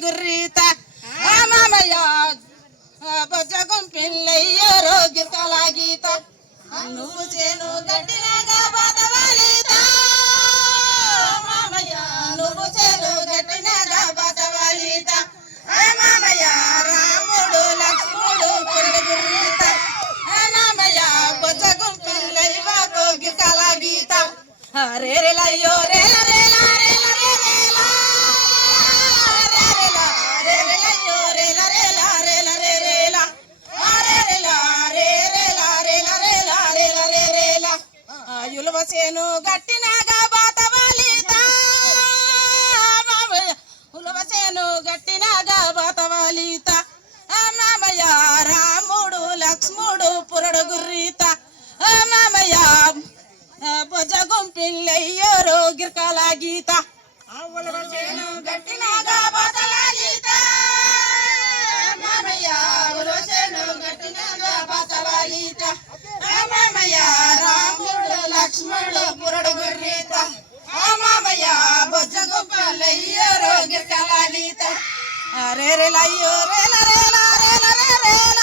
గుర్రీత మామయ్య బొజ్జగం పిల్లయ్యో రోగి కలాగీత నువ్వు చేను గట్టినగా బతవాలీత మామయ్య నువ్వు చేను గట్టినగా బతవాలీత మామయ్య రాముడు లక్ష్ముడు పురుడు గుర్రీత మామయ్య బొజ్జగం పిల్లయ్యో రోగి కలాగీత రేరెలయ్యో రేల రేల రేల రేల రేరెలయ్యో రేల రేల రేల రేల రేరెల రేరెల రేల రేల రేల రేరెల ఉలవసేను గట్టినగా బాతవాలీత మామయ్య ఉలవసేను గట్టినగా బాతవాలీత మామయ్య రాముడు లక్ష్ముడు పురుడు గుర్రీత మామయ్య బొజ్జగం పిల్లయ్యో రోగి కలాగీత ఉలవసేను గట్టినగా బాతవాలీత మామయ్య ఉలవసేను గట్టినగా బాతవాలీత మామయ్య రాముడు లక్ష్మణుడు పురుడు గుర్రీత మామయ్య బొజ్జగం పిల్లయ్యో రోగి కలాగీత రేరెలయ్యో రేల రేల రేల రేల